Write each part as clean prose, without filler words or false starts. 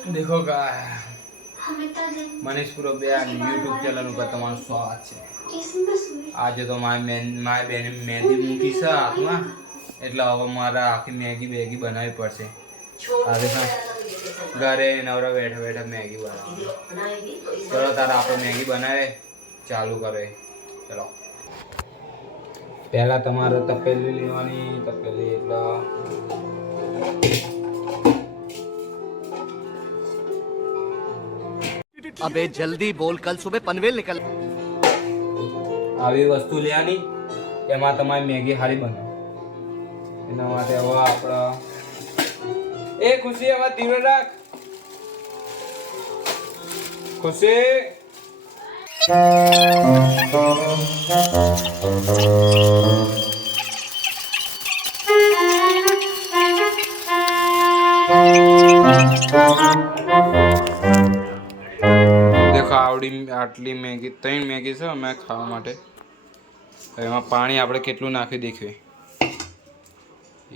देखो का Manish pro YouTube channel पर તમારું સ્વાગત છે। આજે તો મારી બેન મેગી મૂકી છે હાથમાં, એટલે હવે મારે આખી મેગી બનાવવી પડશે। આજે ઘરે નવરા બેઠા બેઠા મેગી બનાવવાની। ચલો તારે આપણે મેગી બનાવે ચાલુ કરે। ચલો પહેલા તમારે તપેલી લેવાની, તપેલી એટલે अबे जल्दी बोल, कल सुबह पनवेल निकल। આવી વસ્તુ લેવાની, એમાં તમારી મેગી સારી બને। એના માટે હવે આપણે એ ખુશી હવે ધીરે રાખ ખુશી। देखो आटली मैगी 3 मैगी છે અમે ખાવા માટે। એમાં પાણી આપણે કેટલું નાખી દેખ્યું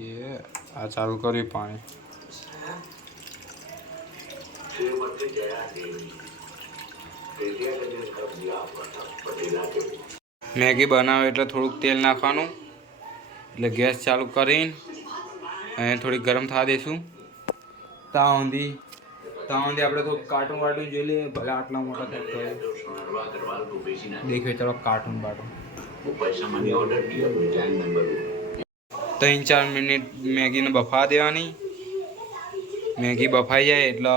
એ આ ચાલુ કર્યું પાણી। મેગી બનાવે એટલે થોડુંક તેલ નાખવાનું, એટલે ગેસ ચાલુ કરીને અને થોડી ગરમ થવા દઈશું। ત્યાં સુધી આપણે તો કાર્ટૂન જોઈ લઈએ, ભલે આટલા મોટા થાય તો દેખે। ચલો કાર્ટૂન 3-4 મિનિટ મેગીને બફા દેવાની। મેગી બફાઈ જાય એટલે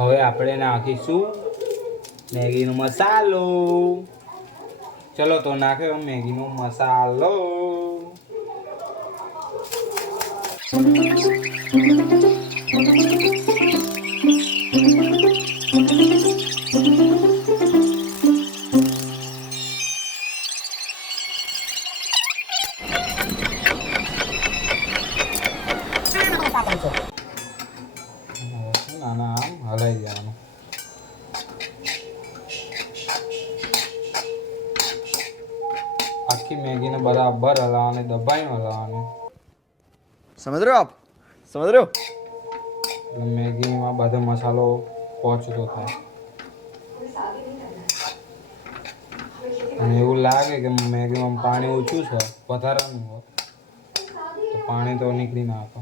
હવે આપણે નાખીશું મેગીનો મસાલો। ચલો તો નાખ્યો મેગીનો મસાલો। નાના આમ હલાઈ દેવાનું। आखी मैगी ने बराबर हलाने दबाई हलाने। समझ रहे हो आप? समझ रहे हो? मैगी में बधो मसालो पहुंचतो था અને એવું લાગે કે મેગીમાં પાણી ઓછું છે, વધારાનું હોય તો પાણી તો નીકળી નાખો,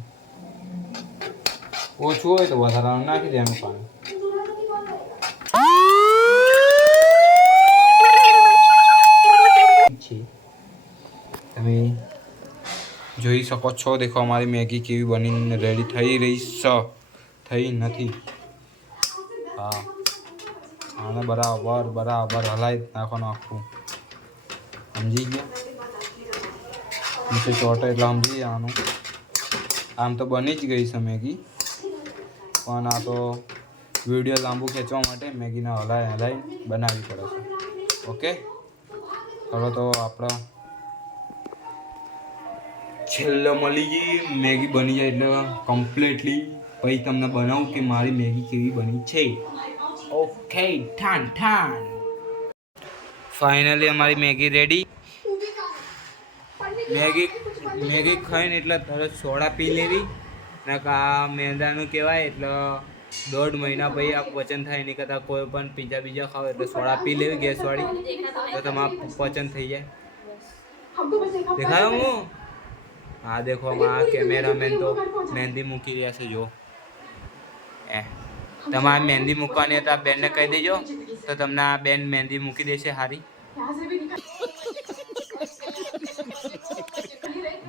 ઓછું હોય તો વધારાનું નાખી દેવાનું પાણી। તમે જોઈ શકો છો, દેખો અમારી મેગી કેવી બનીને રેડી થઈ રહી છે, થઈ નથી। હા આને બરાબર હલાવી નાખવાનું આખું, સમજી ગયા? નીચે ચોટે એટલે સમજી જવાનું। આમ તો બની જ ગઈ છે મેગી, પણ આ તો વિડીયો લાંબુ ખેંચવા માટે મેગીને હલાવી બનાવવી પડે છે। ઓકે ચલો તો આપણે છેલ્લે મળી ગઈ મેગી બની જાય એટલે કમ્પ્લીટલી, પછી તમને બનાવું કે મારી મેગી કેવી બની છે। ઓકે ઠાન ફાઇનલી અમારી મેગી રેડી। મેગી ખાઈને એટલે તરત સોડા પી લેવી, ને આ મેંદાનું કહેવાય એટલે 1.5 મહિના પછી આ પચન થાય। નહીં કરતાં કોઈ પણ બીજા ખાવ એટલે સોડા પી લેવી ગેસવાળી, તો તમારું પચન થઈ જાય। દેખાયો હું? हाँ देखो आ कैमरामैन तो मेहंदी मूकी रहा है। जो તમારે મહેંદી મૂકવાની હોય તો આ બેનને કહી દેજો, તો તમને આ બેન મહેંદી મૂકી દેશે હારી।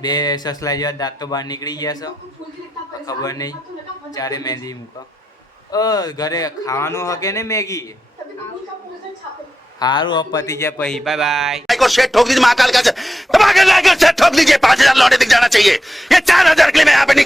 બે સસલા જેવા દાંત તો બહાર નીકળી ગયા છે, ખબર નહીં ચારે મહેંદી મૂકો। ઘરે ખાવાનું હકે ને મેગી हारू अब पति जय पही। Bye bye. को शेट ठोक दीजिए, महाकाल का ठोक दीजिए। 5000 लौटे दिख जाना चाहिए। ये 4000 के लिए मैं यहाँ पे नहीं